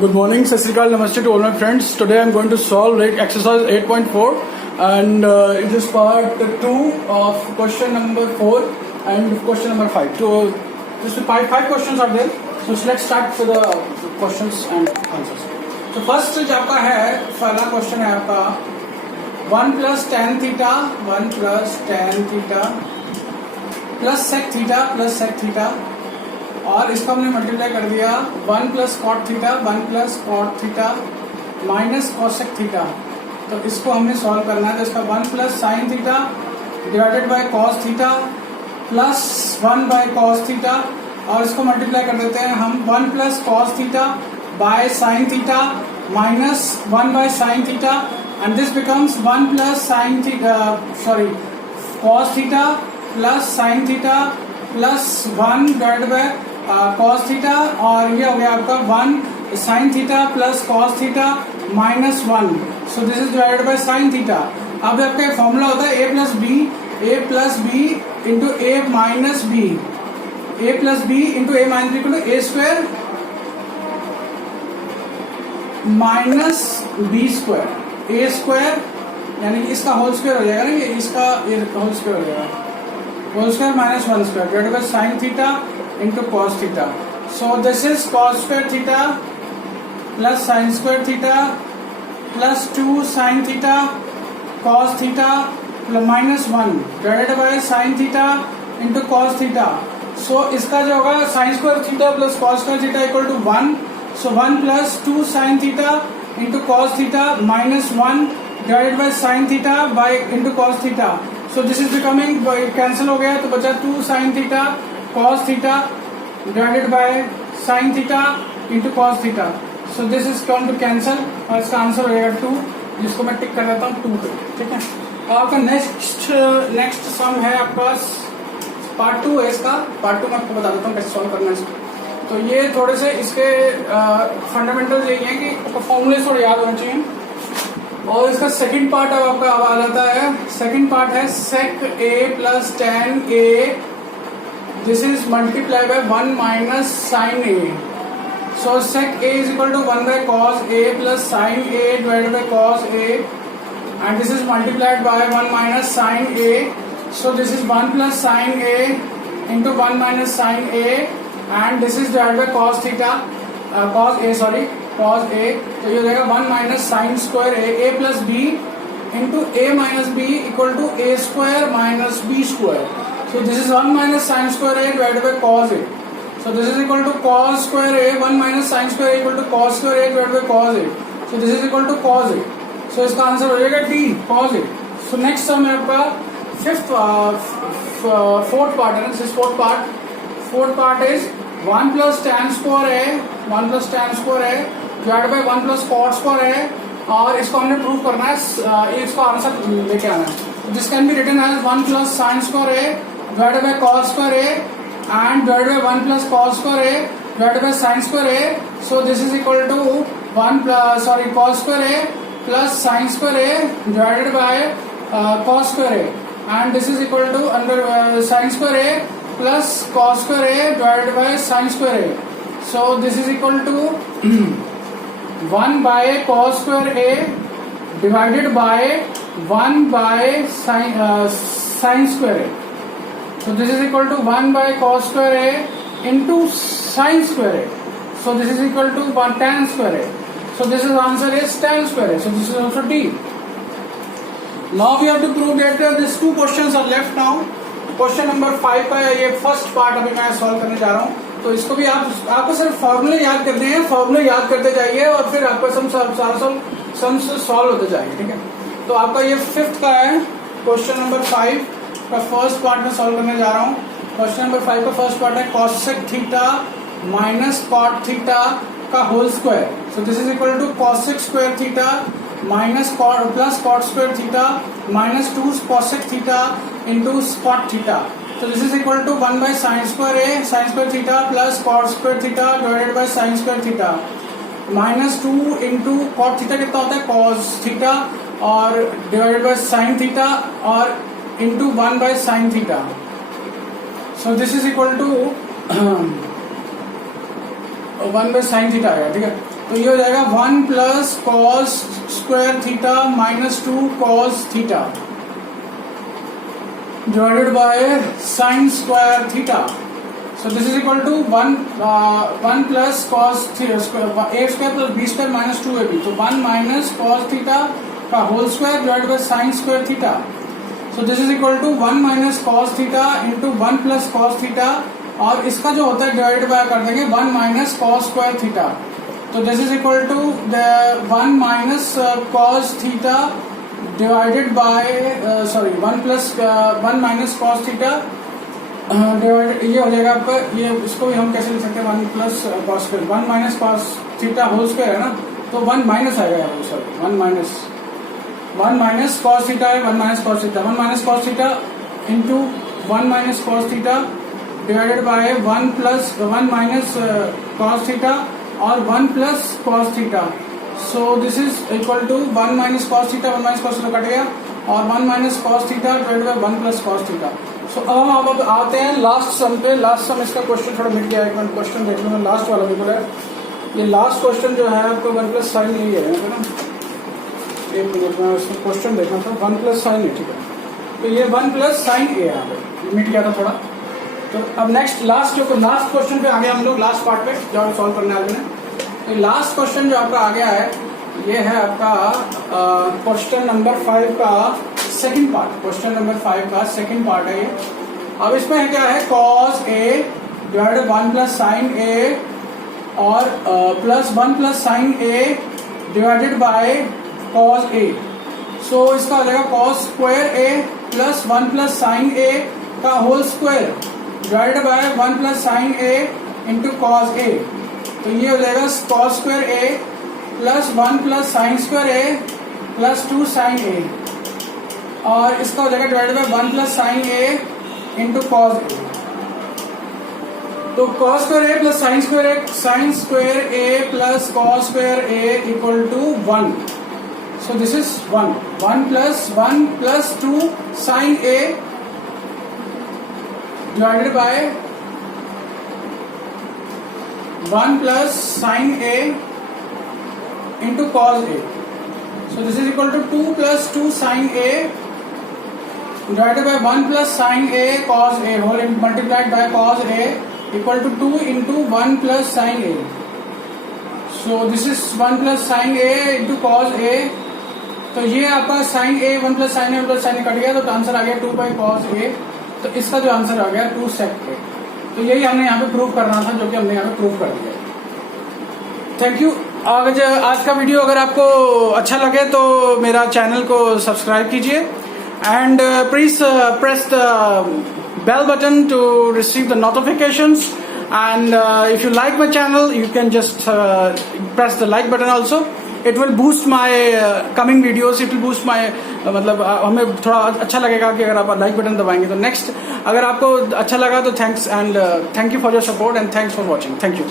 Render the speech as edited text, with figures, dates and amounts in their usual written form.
Good morning, Sat Sri Akal, Namaste to all my friends. Today I'm going to solve exercise 8.4 and it is part 2 of question number 4 and question number 5. So just five questions are there. So let's start with the questions and answers. So first जो आपका है पहला question है आपका 1 plus tan theta plus sec theta और इसको हमने multiply कर दिया 1 plus cot theta minus cosec theta. तो इसको हमने सॉल्व करना है. तो इसका 1 plus sin theta divided by cos theta plus 1 by cos theta और इसको मल्टीप्लाई कर देते हैं हम 1 plus cos theta by sin theta minus 1 by sin theta and this becomes 1 plus sin theta cos theta plus sin theta plus 1 divided by cos theta और ये हो गया आपका 1 sin theta plus cos theta minus 1. So this is divided by sin theta. अब आपका एक formula होता है a plus b into a minus b into a minus b into a square minus b square a square यानी कि इसका whole square हो जाएगा ना. ये इसका होल स्क्वायर हो जाएगा whole square minus 1 square divided by sin theta into cos theta. So this is cos square theta plus sin square theta plus 2 sin theta cos theta plus minus 1 divided by sin theta into cos theta. So इसका जो होगा sin square theta plus cos square theta equal to 1. So 1 plus 2 sin theta into cos theta minus 1 divided by sin theta by into cos theta. So this is becoming cancel हो गया तो बचा 2 sin theta cos theta divided by sin theta into cos theta. So this is going to cancel और इसका answer हो जाएगा 2 जिसको मैं टिक कर देता हूँ 2 पे. ठीक है. और आपका नेक्स्ट सम है आपका पार्ट 2 है. इसका पार्ट 2 मैं आपको बता देता हूँ कैसे सॉल्व करना है इसको. तो ये थोड़े से इसके फंडामेंटल यही है कि आपको फॉर्मूले थोड़े याद होने चाहिए. और इसका सेकंड पार्ट अब आपका आ जाता है. सेकंड पार्ट है sec a plus tan a. This is multiplied by 1 minus sin a. So sec a is equal to 1 by cos a plus sin a divided by cos a, and this is multiplied by 1 minus sin a. So this is 1 plus sin a into 1 minus sin a, and this is divided by cos theta cos a. तो ये हो जाएगा 1 minus sin square a plus b into a minus b equal to a square minus b square. So this is 1 minus sin square a divided by cos a. So this is equal to cos square a. 1 minus sin square a equal to cos square a divided by cos a. So this is equal to cos a. So इसका answer हो जाएगा D cos a. So next सम है आपका fourth part है ना. This is fourth part is 1 plus tan square a divided by 1 plus cot square a और इसको हमने प्रूव करना है. इसको आंसर लेके आना है. This can be written as 1 plus sin square a divided by cos square a and divided by 1 plus cos square a divided by sin square a. So this is equal to 1 plus cos square a plus sin square a divided by cos square a, and this is equal to under sin square a plus cos square a divided by sin square a. So this is equal to 1 by cos square a divided by 1 by sin square a. So this is equal to 1 by cos square a into sin square a. So this is equal to 1 tan square a. So this is answer is tan square a. So this is also D. Now we have to prove that these two questions are left now. Question number 5 का ये first part अभी मैं solve करने जा रहा हूँ. तो इसको भी आपको सिर्फ फॉर्मूले याद करने हैं. फॉर्मूले याद करते सारे सम सॉल्व होते जाएंगे. ठीक है. तो आपका ये फिफ्थ का है. क्वेश्चन नंबर 5 का फर्स्ट पार्ट में सॉल्व करने जा रहा हूँ. क्वेश्चन नंबर 5 का फर्स्ट पार्ट है cosec theta minus cot theta का whole square. So this is equal to cosec square theta minus plus cot square theta minus 2 cosec theta into cot theta. So this is equal to 1 by sin square a sin square theta plus cot square theta divided by sin square theta minus 2 into cot theta कितना होता है cos theta और divided by sin theta और into 1 by sin theta. So this is equal to 1 by sin theta आएगा. ठीक है. तो ये हो जाएगा 1 plus cos square theta minus 2 cos theta divided by sine square theta. So this is equal to 1 plus cos a square plus b square minus 2ab. So 1 minus cos theta का whole square divided by sin square theta. So this is equal to 1 minus cos theta into 1 plus cos theta, और इसका जो होता है divide by कर देंगे 1 minus cos square theta. तो this is equal to the 1 minus cos theta divided by 1 plus 1 minus cos theta divide, ये हो जाएगा आपका, ये इसको भी हम कैसे लिख सकते हैं 1 plus cos square 1 minus cos theta whole square है ना, तो 1 माइनस आएगा, सॉरी 1 माइनस कॉस थीटा है, 1 minus cos theta, 1 minus cos theta into 1 minus cos theta divided by 1 plus 1 minus cos theta और 1 plus cos theta. So this is equal to 1 minus cos theta, 1 minus cos theta cut गया और 1 minus cos theta divided by 1 plus cos theta. So अब हम अब आते हैं last सम पे. Last सम इसका क्वेश्चन थोड़ा मिट गया, एक मिनट क्वेश्चन देख लूंगा. लास्ट वाला बिल्कुल है, ये लास्ट क्वेश्चन जो है आपको 1 प्लस साइन यही है ना, एक मिनट में इसमें क्वेश्चन देखना था. 1 प्लस साइन है, ठीक है. तो ये 1 प्लस साइन ए यहाँ पे मिट गया था थोड़ा. तो अब नेक्स्ट लास्ट क्वेश्चन पे आगे हम लोग, लास्ट पार्ट पे जो सॉल्व करने वाले हैं. तो लास्ट क्वेश्चन जो आपका आ गया है ये है आपका क्वेश्चन नंबर 5 का सेकंड पार्ट. क्वेश्चन नंबर 5 का सेकंड पार्ट है ये. अब इसमें क्या है, cos A divided 1 plus sine A और plus 1 plus sine A divided by cos A. So इसका हो जाएगा cos square A plus 1 plus sine A का whole square divided by 1 plus sine A into cos ए. तो ये हो जाएगा cos square A plus 1 plus sine square A plus 2 sine A, और इसका हो जाएगा divided by 1 plus sine A into cos ए. तो cos square A plus sine square A plus cos square a equal to 1. So this is 1 plus 2 sine A divided by 1 plus sine A into cos a. So this is equal to 2 plus 2 sin A divided by 1 plus sin A cos A whole multiplied by cos A equal to 2 into 1 plus sin A. So this is 1 plus sin A into cos A. तो ये आपका sin A 1 plus sin A 1 plus sin A cut गया, तो answer आ गया 2 by cos A. तो इसका जो answer आ गया 2 sec A. तो यही हमने यहाँ पे प्रूव करना था, जो कि हमने यहाँ पे प्रूव कर दिया. Thank you. आज का वीडियो अगर आपको अच्छा लगे तो मेरा चैनल को सब्सक्राइब कीजिए and please press the bell button to receive the notifications. And if you like my channel you can just press the like button also. It will boost my coming videos, it will boost my, मतलब हमें थोड़ा अच्छा लगेगा कि अगर आप like button दबाएंगे. तो नेक्स्ट अगर आपको अच्छा लगा तो thanks and thank you for your support and thanks for watching. Thank you.